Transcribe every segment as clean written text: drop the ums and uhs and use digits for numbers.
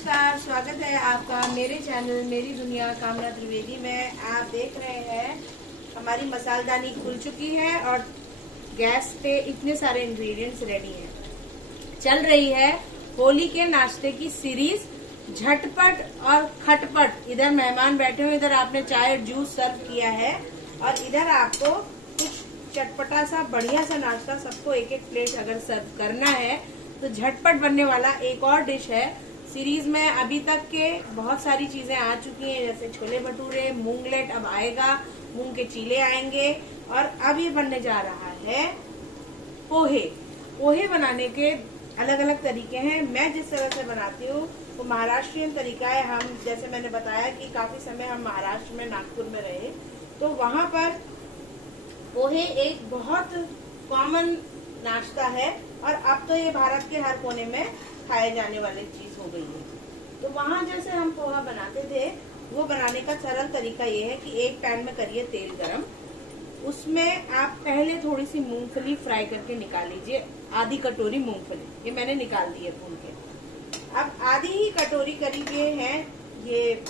नमस्कार, स्वागत है आपका मेरे चैनल मेरी दुनिया कामना त्रिवेदी में। आप देख रहे हैं हमारी मसालदानी खुल चुकी है और गैस पे इतने सारे इंग्रेडिएंट्स रेडी हैं। चल रही है होली के नाश्ते की सीरीज झटपट और खटपट। इधर मेहमान बैठे हुए, इधर आपने चाय और जूस सर्व किया है और इधर आपको कुछ चटपटा सा बढ़िया सा नाश्ता सबको एक एक प्लेट अगर सर्व करना है तो झटपट बनने वाला एक और डिश है। सीरीज में अभी तक के बहुत सारी चीजें आ चुकी हैं, जैसे छोले भटूरे, मूंगलेट अब आएगा, मूंग के चीले आएंगे और अब ये बनने जा रहा है पोहे। पोहे बनाने के अलग अलग तरीके हैं। मैं जिस तरह से बनाती हूँ वो महाराष्ट्रियन तरीका है। हम जैसे मैंने बताया कि काफी समय हम महाराष्ट्र में नागपुर में रहे, तो वहां पर पोहे एक बहुत कॉमन नाश्ता है और अब तो ये भारत के हर कोने में खाए जाने वाली चीज हो गई है। तो वहाँ जैसे हम पोहा बनाते थे वो बनाने का सरल तरीका ये है कि एक पैन में करिए तेल गरम, उसमें आप पहले थोड़ी सी मूंगफली फ्राई करके निकाल लीजिए। आधी कटोरी मूंगफली ये मैंने निकाल दी है भून के। अब आधी ही कटोरी करीब ये है, ये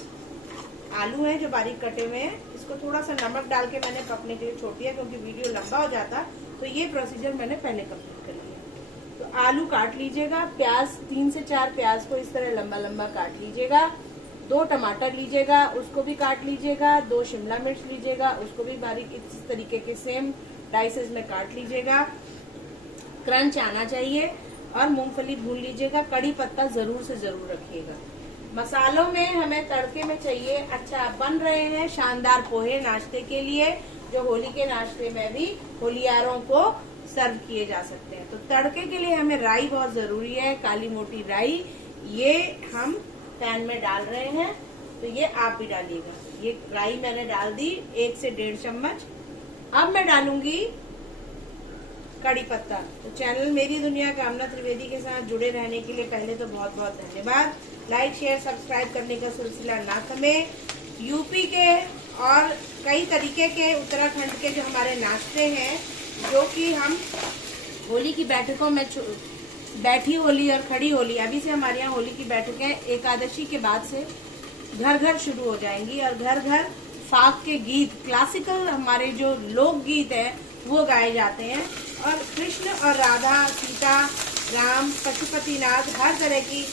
आलू हैं जो बारीक कटे हुए हैं। इसको थोड़ा सा नमक डाल के मैंने पकने के लिए छोड़ दिया क्योंकि वीडियो लंबा हो जाता, तो ये प्रोसीजर मैंने पहले कंप्लीट कर लिया। तो आलू काट लीजिएगा, प्याज 3 से 4 प्याज को इस तरह लंबा लंबा काट लीजिएगा। 2 टमाटर लीजिएगा, उसको भी काट लीजिएगा। 2 शिमला मिर्च लीजिएगा, उसको भी बारीक इस तरीके के सेम डाइसेस में काट लीजिएगा। क्रंच आना चाहिए और मूंगफली भून लीजिएगा। कड़ी पत्ता जरूर से जरूर रखिएगा। मसालों में हमें तड़के में चाहिए, अच्छा बन रहे हैं शानदार पोहे नाश्ते के लिए, जो होली के नाश्ते में भी होलियारों को सर्व किए जा सकते हैं। तो तड़के के लिए हमें राई बहुत जरूरी है, काली मोटी राई। ये हम पैन में डाल रहे हैं, तो ये आप भी डालिएगा। ये राई मैंने डाल दी 1 से 1.5 चम्मच। अब मैं डालूंगी कड़ी पत्ता। तो चैनल मेरी दुनिया कामना त्रिवेदी के साथ जुड़े रहने के लिए पहले तो बहुत बहुत धन्यवाद। लाइक शेयर सब्सक्राइब करने का सिलसिला ना थमे। यूपी के और कई तरीके के उत्तराखंड के जो हमारे नाश्ते हैं, जो कि हम होली की बैठकों में, बैठी होली और खड़ी होली, अभी से हमारे यहाँ होली की बैठकें एकादशी के बाद से घर घर शुरू हो जाएंगी और घर घर फाग के गीत, क्लासिकल हमारे जो लोक गीत है वो गाए जाते हैं। और कृष्ण और राधा, सीता, राम, पशुपतिनाथ, हर तरह की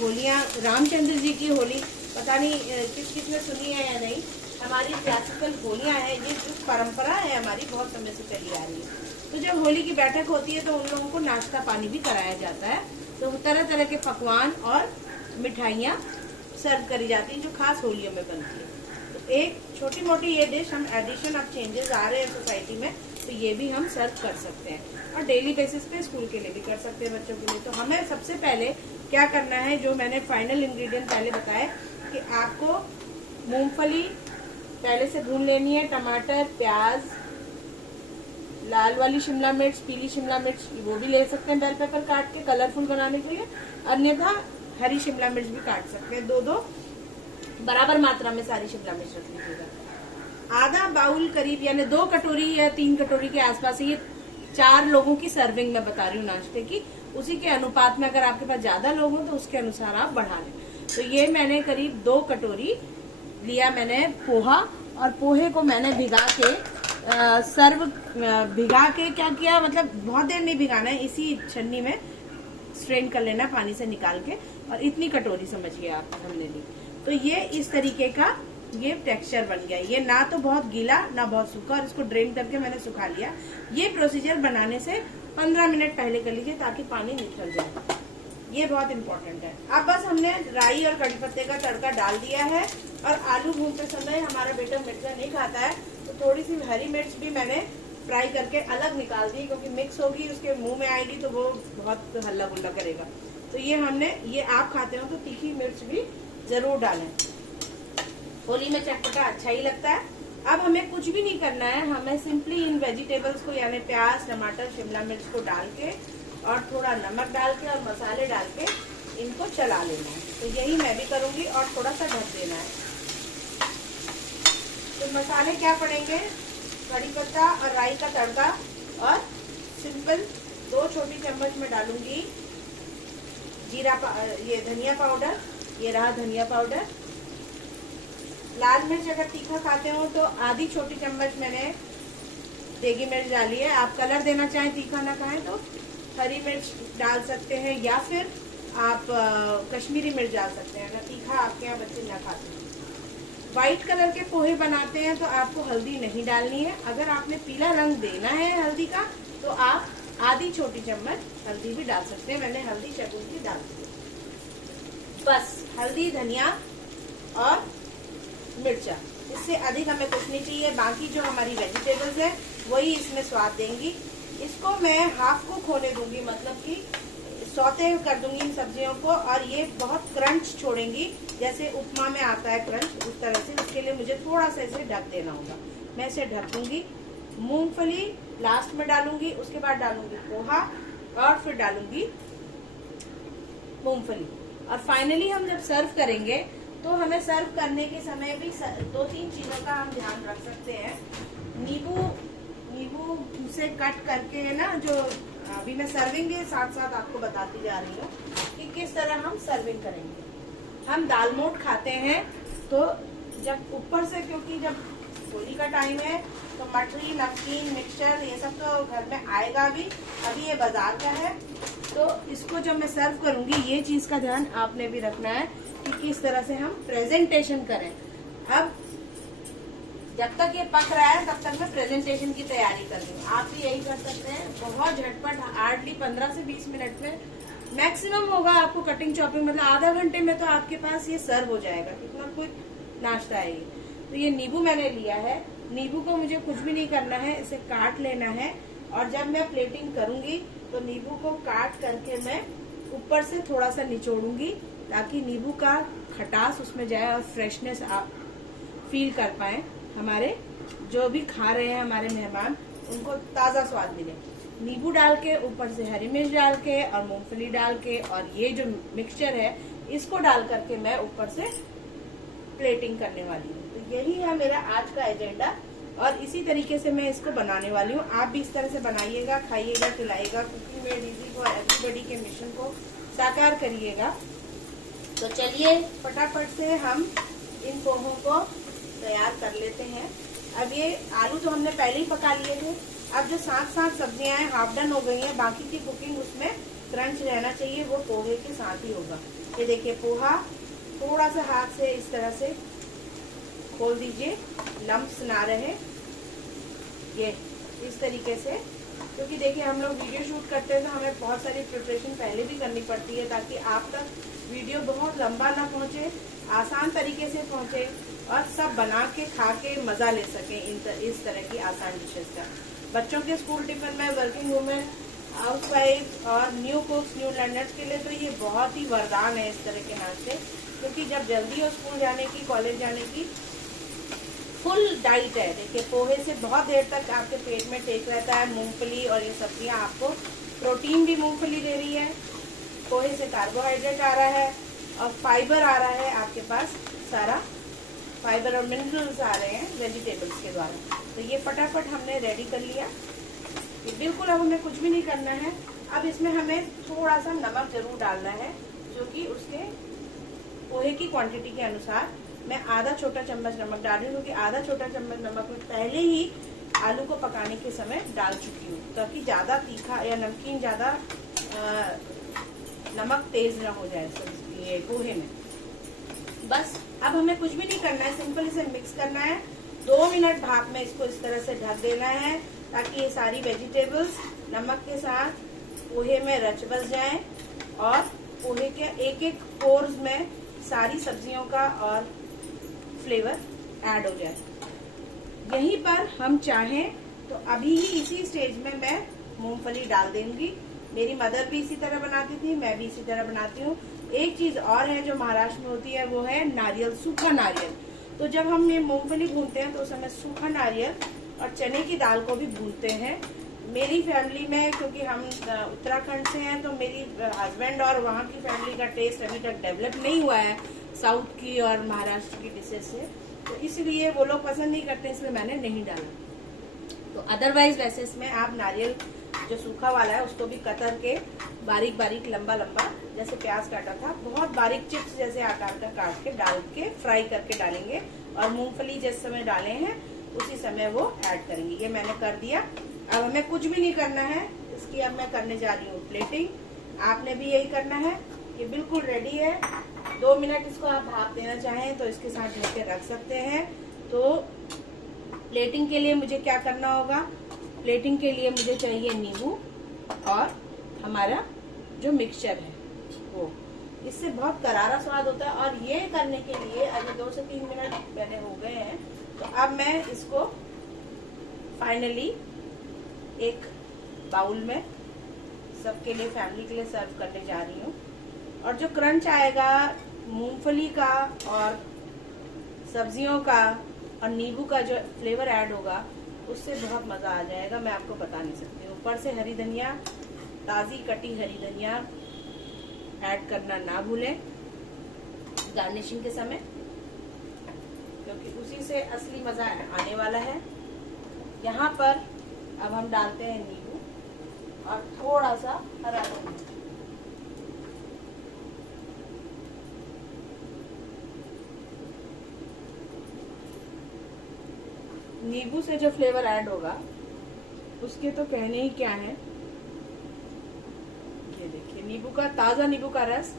होलियां, रामचंद्र जी की होली, पता नहीं किसने सुनी है या नहीं, हमारी क्लासिकल होलियां हैं। ये जो परंपरा है हमारी बहुत समय से चली आ रही है। तो जब होली की बैठक होती है तो उन लोगों को नाश्ता पानी भी कराया जाता है। तो तरह तरह के पकवान और मिठाइयाँ सर्व करी जाती हैं जो खास होलियों में बनती है। तो एक छोटी मोटी ये डिश हम एडिशन ऑफ चेंजेस आ रहे हैं सोसाइटी में, तो ये भी हम सर्व कर सकते हैं और डेली बेसिस पे स्कूल के लिए भी कर सकते हैं, बच्चों के लिए। तो हमें सबसे पहले क्या करना है, जो मैंने फाइनल इंग्रेडिएंट पहले बताया कि आपको मूंगफली पहले से भून लेनी है, टमाटर, प्याज, लाल वाली शिमला मिर्च, पीली शिमला मिर्च वो भी ले सकते हैं बेल पेपर काट के कलरफुल बनाने के लिए, अन्यथा हरी शिमला मिर्च भी काट सकते हैं। 2-2 बराबर मात्रा में सारी शिमला मिर्च रख लीजिएगा। आधा बाउल करीब, यानी 2 कटोरी या 3 कटोरी के आसपास, ये 4 लोगों की सर्विंग में बता रही हूँ नाश्ते की, उसी के अनुपात में अगर आपके पास ज्यादा लोग हो तो उसके अनुसार आप बढ़ा लें। तो ये मैंने करीब 2 कटोरी लिया मैंने पोहा, और पोहे को मैंने भिगा के भिगा के क्या किया, मतलब बहुत देर नहीं भिगाना है, इसी छन्नी में स्ट्रेन कर लेना पानी से निकाल के। और इतनी कटोरी समझिए आप हमने ली, तो ये इस तरीके का ये टेक्सचर बन गया। ये ना तो बहुत गीला ना बहुत सूखा, और इसको ड्रेन करके मैंने सुखा लिया। ये प्रोसीजर बनाने से 15 मिनट पहले कर लीजिए ताकि पानी निकल जाए, ये बहुत इम्पोर्टेंट है। अब बस हमने राई और कड़ी पत्ते का तड़का डाल दिया है और आलू भूनते समय हमारा बेटा मिर्चा नहीं खाता है, तो थोड़ी सी हरी मिर्च भी मैंने फ्राई करके अलग निकाल दी, क्योंकि मिक्स होगी उसके मुंह में आएगी तो वो बहुत हल्ला गुल्ला करेगा। तो ये हमने, ये आप खाते हो तो तीखी मिर्च भी जरूर डालें, होली में चटपटा अच्छा ही लगता है। अब हमें कुछ भी नहीं करना है, हमें सिंपली इन वेजिटेबल्स को, यानी प्याज, टमाटर, शिमला मिर्च को डाल के और थोड़ा नमक डाल के और मसाले डाल के इनको चला लेना है। तो यही मैं भी करूंगी और थोड़ा सा ढक देना है। तो मसाले क्या पड़ेंगे, कड़ी पत्ता और राई का तड़का, और सिंपल 2 छोटी चम्मच में डालूंगी ये धनिया पाउडर, ये रहा धनिया पाउडर। लाल मिर्च अगर तीखा खाते हो तो आधी छोटी चम्मच मैंने देगी मिर्च डाली है। आप कलर देना चाहें, तीखा ना खाएं तो हरी मिर्च डाल सकते हैं, या फिर आप कश्मीरी मिर्च डाल सकते हैं ना, तीखा आपके यहाँ बच्चे ना खाते हैं। व्हाइट कलर के पोहे बनाते हैं तो आपको हल्दी नहीं डालनी है। अगर आपने पीला रंग देना है हल्दी का तो आप आधी छोटी चम्मच हल्दी भी डाल सकते हैं। मैंने हल्दी चबूल की डाल दी। बस हल्दी, धनिया और मिर्चा, इससे अधिक हमें कुछ नहीं चाहिए। बाकी जो हमारी वेजिटेबल्स है वही इसमें स्वाद देंगी। इसको मैं हाफ कुक होने दूंगी, मतलब कि सौते कर दूंगी इन सब्जियों को, और ये बहुत क्रंच छोड़ेंगी, जैसे उपमा में आता है क्रंच, उस तरह से। उसके लिए मुझे थोड़ा सा इसे ढक देना होगा। मैं इसे ढक दूंगी। मूंगफली लास्ट में डालूंगी, उसके बाद डालूंगी पोहा और फिर डालूंगी मूंगफली। और फाइनली हम जब सर्व करेंगे तो हमें सर्व करने के समय भी 2-3 चीजों का हम ध्यान रख सकते हैं। नींबू से कट करके है ना, जो अभी मैं सर्विंग के साथ साथ आपको बताती जा रही हूँ कि किस तरह हम सर्विंग करेंगे। हम दाल मोठ खाते हैं तो जब ऊपर से, क्योंकि जब होली का टाइम है तो मठरी, नमकीन, मिक्सचर ये सब तो घर में आएगा भी। अभी ये बाजार का है, तो इसको जब मैं सर्व करूंगी ये चीज का ध्यान आपने भी रखना है कि किस तरह से हम प्रेजेंटेशन करें। अब जब तक ये पक रहा है तब तक मैं प्रेजेंटेशन की तैयारी कर रही हूँ। आप भी यही कर सकते हैं, बहुत झटपट, हार्डली 15 से 20 मिनट में मैक्सिमम होगा आपको कटिंग चॉपिंग, मतलब आधा घंटे में तो आपके पास ये सर्व हो जाएगा। कितना क्विक नाश्ता है ये। तो ये नींबू मैंने लिया है। नींबू को मुझे कुछ भी नहीं करना है, इसे काट लेना है। और जब मैं प्लेटिंग करूंगी तो नींबू को काट करके मैं ऊपर से थोड़ा सा निचोड़ूंगी, ताकि नींबू का खटास उसमें जाए और फ्रेशनेस आप फील कर पाए। हमारे जो भी खा रहे हैं हमारे मेहमान, उनको ताज़ा स्वाद मिले। नींबू डाल के, ऊपर से हरी मिर्च डाल के और मूंगफली डाल के, और ये जो मिक्सचर है इसको डाल करके मैं ऊपर से प्लेटिंग करने वाली हूँ। तो यही है मेरा आज का एजेंडा, और इसी तरीके से मैं इसको बनाने वाली हूँ। आप भी इस तरह से बनाइएगा, खाइएगा, खिलाइएगा। कुकिंग विद इजी को, एवरीबॉडी के मिशन को साकार करिएगा। तो चलिए फटाफट से हम इन पोहों को तैयार कर लेते हैं। अब ये आलू तो हमने पहले ही पका लिए थे। अब जो साथ साथ सब्जियां हैं हाफ डन हो गई हैं, बाकी की कुकिंग उसमें क्रंच रहना चाहिए, वो पोहे के साथ ही होगा। ये देखिए पोहा थोड़ा सा हाथ से इस तरह से खोल दीजिए, लम्प्स ना रहे, ये इस तरीके से। क्योंकि देखिए हम लोग वीडियो शूट करते हैं तो हमें बहुत सारी प्रिपरेशन पहले भी करनी पड़ती है, ताकि आप तक वीडियो बहुत लंबा ना पहुंचे, आसान तरीके से पहुंचे और सब बना के खा के मजा ले सकें इस तरह की आसान डिशेस का। बच्चों के स्कूल टिफिन में, वर्किंग वुमेन, हाउसवाइफ और न्यू कुक्स, न्यू लर्नर्स के लिए तो ये बहुत ही वरदान है इस तरह के नाश्ते। क्योंकि जब जल्दी हो स्कूल जाने की, कॉलेज जाने की, फुल डाइट है। देखिए पोहे से बहुत देर तक आपके पेट में टेक रहता है। मूंगफली और ये सब्जियां आपको प्रोटीन भी मूंगफली दे रही है, पोहे से कार्बोहाइड्रेट आ रहा है और फाइबर आ रहा है आपके पास, सारा फाइबर और मिनरल्स आ रहे हैं वेजिटेबल्स के द्वारा। तो ये फटाफट हमने रेडी कर लिया। ये बिल्कुल अब हमें कुछ भी नहीं करना है। अब इसमें हमें थोड़ा सा नमक जरूर डालना है, जो कि उसके पोहे की क्वांटिटी के अनुसार। मैं आधा छोटा चम्मच नमक डाल रही हूँ, क्योंकि आधा छोटा चम्मच नमक में पहले ही आलू को पकाने के समय डाल चुकी हूँ, ताकि ज्यादा तीखा या नमकीन, ज्यादा नमक तेज ना हो जाए ये पोहे में। बस अब हमें कुछ भी नहीं करना है, सिंपल इसे मिक्स करना है। 2 मिनट भाप में इसको इस तरह से ढक देना है, ताकि ये सारी वेजिटेबल्स नमक के साथ पोहे में रच बस जाए और पोहे के एक एक पोर्स में सारी सब्जियों का और फ्लेवर ऐड हो जाए। यहीं पर हम चाहें तो अभी ही इसी स्टेज में मैं मूंगफली डाल दूंगी। मेरी मदर भी इसी तरह बनाती थी, मैं भी इसी तरह बनाती हूँ। एक चीज और है जो महाराष्ट्र में होती है, वो है नारियल, सूखा नारियल। तो जब हम ये मूंगफली भूनते हैं तो उस समय सूखा नारियल और चने की दाल को भी भूनते हैं। मेरी फैमिली में, क्योंकि हम उत्तराखंड से हैं, तो मेरी हस्बैंड और वहाँ की फैमिली का टेस्ट अभी तक डेवलप नहीं हुआ है साउथ की और महाराष्ट्र की डिशेज से, तो इसलिए वो लोग पसंद नहीं करते, इसलिए मैंने नहीं डाला। तो अदरवाइज वैसे इसमें आप नारियल जो सूखा वाला है उसको भी कतर के बारीक बारीक लंबा लंबा जैसे प्याज काटा था, बहुत बारीक चिप्स जैसे आकार का काट के डाल के फ्राई करके डालेंगे, और मूंगफली जिस समय डाले हैं उसी समय वो ऐड करेंगे। ये मैंने कर दिया। अब हमें कुछ भी नहीं करना है, इसकी अब मैं करने जा रही हूँ प्लेटिंग। आपने भी यही करना है। ये बिल्कुल रेडी है। 2 मिनट इसको आप भाप देना चाहें तो इसके साथ ढक के रख सकते हैं। तो प्लेटिंग के लिए मुझे क्या करना होगा, प्लेटिंग के लिए मुझे चाहिए नींबू और हमारा जो मिक्सचर है वो, इससे बहुत करारा स्वाद होता है। और ये करने के लिए अभी 2 से 3 मिनट मैंने हो गए हैं, तो अब मैं इसको फाइनली एक बाउल में सबके लिए, फैमिली के लिए सर्व करने जा रही हूँ। और जो क्रंच आएगा मूंगफली का और सब्जियों का और नींबू का जो फ्लेवर ऐड होगा, उससे बहुत मजा आ जाएगा, मैं आपको बता नहीं सकती। ऊपर से हरी धनिया, ताजी कटी हरी धनिया ऐड करना ना भूलें गार्निशिंग के समय, क्योंकि उसी से असली मजा आने वाला है। यहाँ पर अब हम डालते हैं नींबू और थोड़ा सा हरा धनिया। नींबू से जो फ्लेवर ऐड होगा उसके तो कहने ही क्या है। ये देखिए नींबू का, ताजा नींबू का रस।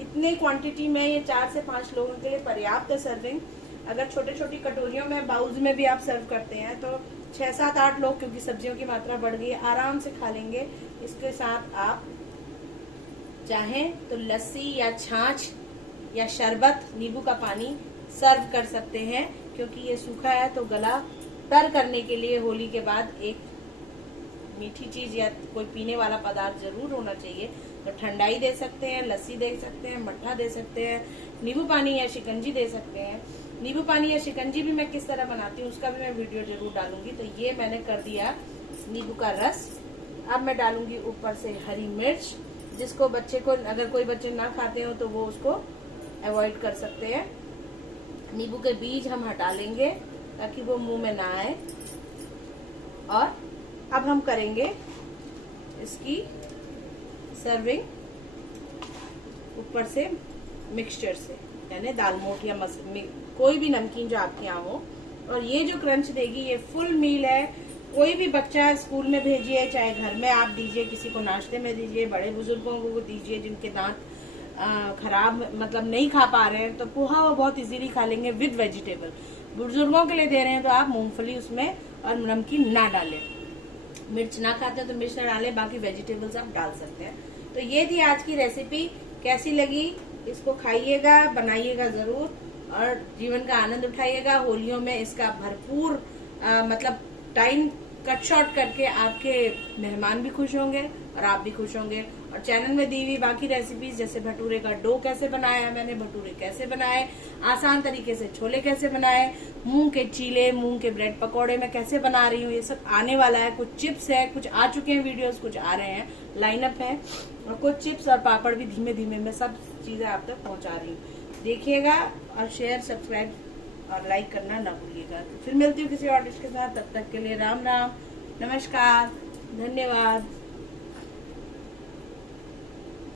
इतने क्वांटिटी में ये 4 से 5 लोगों के लिए पर्याप्त है सर्विंग। अगर छोटे छोटी कटोरियों में, बाउल्स में भी आप सर्व करते हैं तो 6, 7, 8 लोग, क्योंकि सब्जियों की मात्रा बढ़ गई, आराम से खा लेंगे। इसके साथ आप चाहें तो लस्सी या छाछ या शरबत, नींबू का पानी सर्व कर सकते हैं, क्योंकि ये सूखा है तो गला तर करने के लिए होली के बाद एक मीठी चीज या कोई पीने वाला पदार्थ जरूर होना चाहिए। तो ठंडाई दे सकते हैं, लस्सी दे सकते हैं, मट्ठा दे सकते हैं, नींबू पानी या शिकंजी दे सकते हैं। नींबू पानी या शिकंजी भी मैं किस तरह बनाती हूँ उसका भी मैं वीडियो जरूर डालूंगी। तो ये मैंने कर दिया नींबू का रस। अब मैं डालूंगी ऊपर से हरी मिर्च, जिसको बच्चे को, अगर कोई बच्चे ना खाते हो तो वो उसको अवॉइड कर सकते हैं। नींबू के बीज हम हटा लेंगे ताकि वो मुंह में ना आए। और अब हम करेंगे इसकी सर्विंग ऊपर से मिक्सचर से, यानी दाल मोठ या कोई भी नमकीन जो आपके यहाँ हो। और ये जो क्रंच देगी, ये फुल मील है। कोई भी बच्चा स्कूल में भेजिए, चाहे घर में आप दीजिए, किसी को नाश्ते में दीजिए, बड़े बुजुर्गों को दीजिए जिनके दांत खराब, मतलब नहीं खा पा रहे हैं, तो पोहा वो बहुत इजीली खा लेंगे विद वेजिटेबल। बुजुर्गों के लिए दे रहे हैं तो आप मूंगफली उसमें और नमकीन ना डालें। मिर्च ना खाते हैं तो मिर्च ना डालें, बाकी वेजिटेबल्स आप डाल सकते हैं। तो ये थी आज की रेसिपी। कैसी लगी, इसको खाइएगा, बनाइएगा जरूर और जीवन का आनंद उठाइएगा। होलियों में इसका भरपूर मतलब टाइम कट शॉर्ट करके आपके मेहमान भी खुश होंगे और आप भी खुश होंगे। और चैनल में दी हुई बाकी रेसिपीज, जैसे भटूरे का डो कैसे बनाया मैंने, भटूरे कैसे बनाए, आसान तरीके से छोले कैसे बनाए, मूंग के चीले, मूंग के ब्रेड पकौड़े मैं कैसे बना रही हूँ, ये सब आने वाला है। कुछ चिप्स है, कुछ आ चुके हैं वीडियोस, कुछ आ रहे हैं, लाइनअप है। और कुछ चिप्स और पापड़ भी धीमे धीमे मैं सब चीजें आप तक पहुंचा रही हूँ। देखिएगा और शेयर, सब्सक्राइब और लाइक करना ना भूलिएगा। तो फिर मिलती हूँ किसी और डिश के साथ। तब तक के लिए राम राम, नमस्कार, धन्यवाद।